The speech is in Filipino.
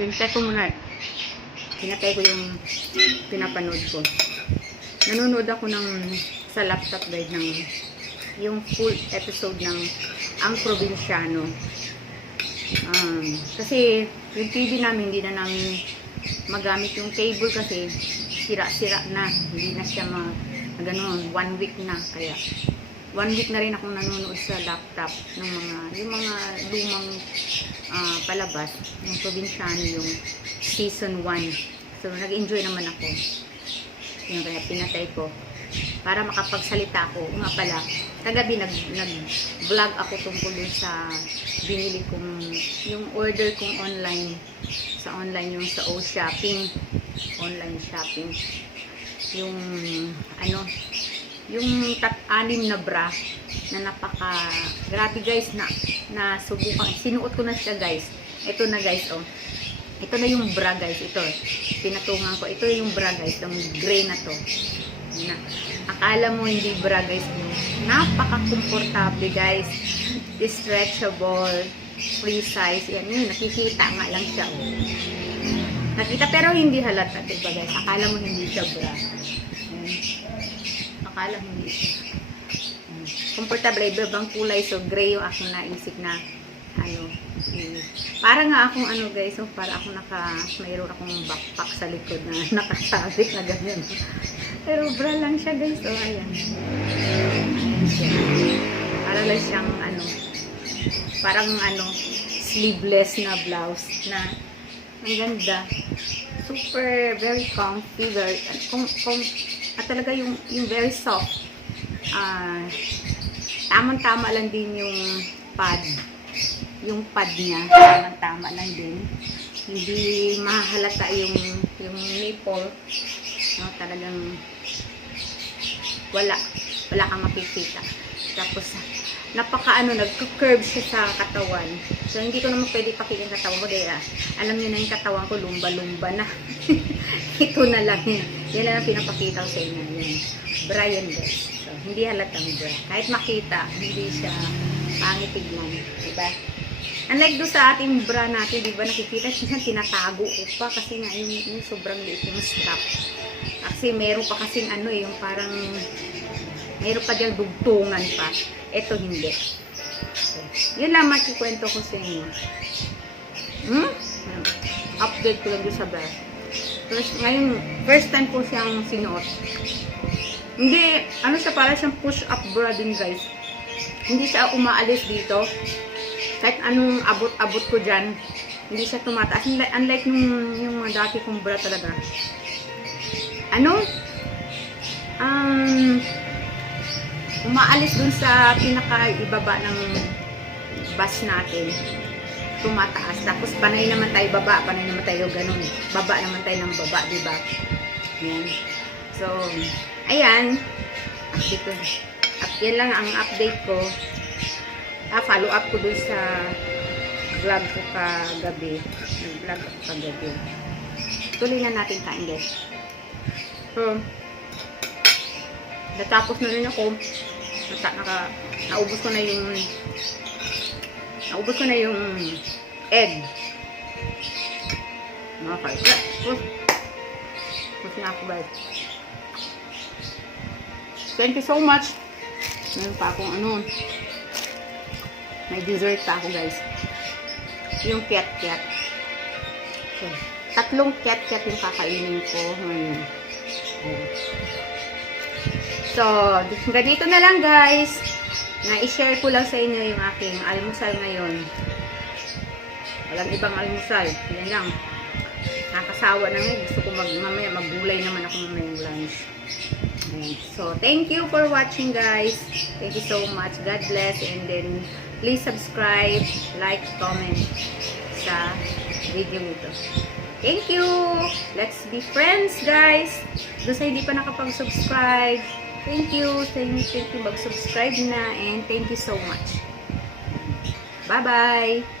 Pinatay ko muna. Pinatay ko yung pinapanood ko. Nanonood ako sa laptop guys ng yung full episode ng Ang Probinsyano. Kasi yung TV namin, hindi na namin magamit yung cable kasi sira-sira na. Hindi na siya ganun, 1 week na. Kaya 1 week na rin akong nanonood sa laptop ng yung mga lumang palabas ng Probinsyano, yung season 1. So nag-enjoy naman ako. Yung kaya pinatay ko para makapagsalita ako. Nga pala, kagabi nag-vlog ako tungkol dun sa binili kong yung order kong online sa yung sa O-Shopping, online shopping, yung yung 6 na bra na grabe guys, na subukan, sinuot ko na siya guys. Ito na guys, oh, ito na yung bra guys, ito pinatungan ko, ito yung bra guys, yung gray na to na, akala mo hindi bra guys, napaka-komportable guys, stretchable, free size, yan yun, nakikita nga lang siya, oh. Nakita pero hindi halata, diba guys, akala mo hindi siya bra, akala hindi siya komportable, ibang kulay, so gray yung aking naisip na para nga akong guys, so para akong mayroon akong backpack sa likod na nakasabit na ganyan. Pero bra lang siya guys, so ayan. Ayan siya. Para lang siyang parang sleeveless na blouse na ang ganda. Super, very comfy, very, at talaga yung very soft. Tamang-tama lang din yung pad. Yung pad niya, tama lang din. Hindi mahalata yung nipple. No, talagang wala kang makikita. Tapos nagka-curve siya sa katawan. So hindi ko naman pwede pakita yung katawan ko dahil alam niyo na yung katawan ko lumba-lumba na. Ito na lang yun. Yan lang ang pinapakita ko sa inyo. Yan. Bra yan guys. So hindi halatang bra. Kahit makita, hindi siya pangit tignan. Diba? Unlike doon sa ating bra natin, di ba, nakikita siya, tinatago ko pa kasi nga yung sobrang liit yung strap. Kasi meron pa kasing yung parang meron pa diyang dugtungan pa. Ito hindi. So, yun lang makikwento ko sa inyo. Update ko lang doon sa bra. Ngayon, first time ko siyang sinuot. Hindi, siya, para siyang push-up bra din guys. Hindi siya umaalis dito. Kahit anong abot-abot ko dyan, hindi siya tumataas. Unlike yung dati kong bra talaga. Umaalis dun sa pinaka-ibaba ng bus natin. Tumataas. Tapos panay naman tayo baba, panay naman tayo ganun. Baba naman tayo ng baba, diba? Yan. So, ayan. Yan lang ang update ko. Follow up ko dun sa vlog ko kagabi. Nag-vlog ko kagabi. Tuloy na natin kain guys. So, natapos na rin ako. Naubos ko na yung egg. Tapos na ako guys. Thank you so much. Meron pa akong may dessert pa ako guys. Yung cat-cat. So, 3 cat-cat yung kakainin ko. So, ganito na lang guys. Na-share ko lang sa inyo yung aking almusal ngayon. Walang ibang almusal. Yan lang. Nakasawa na ngayon. Gusto ko mamaya maggulay naman ako mamayang lunch. So, thank you for watching guys. Thank you so much. God bless. And then, please subscribe, like, comment sa video nito. Thank you! Let's be friends guys! Doon sa hindi pa nakapag-subscribe, thank you! Thank you mag-subscribe na and thank you so much. Bye-bye!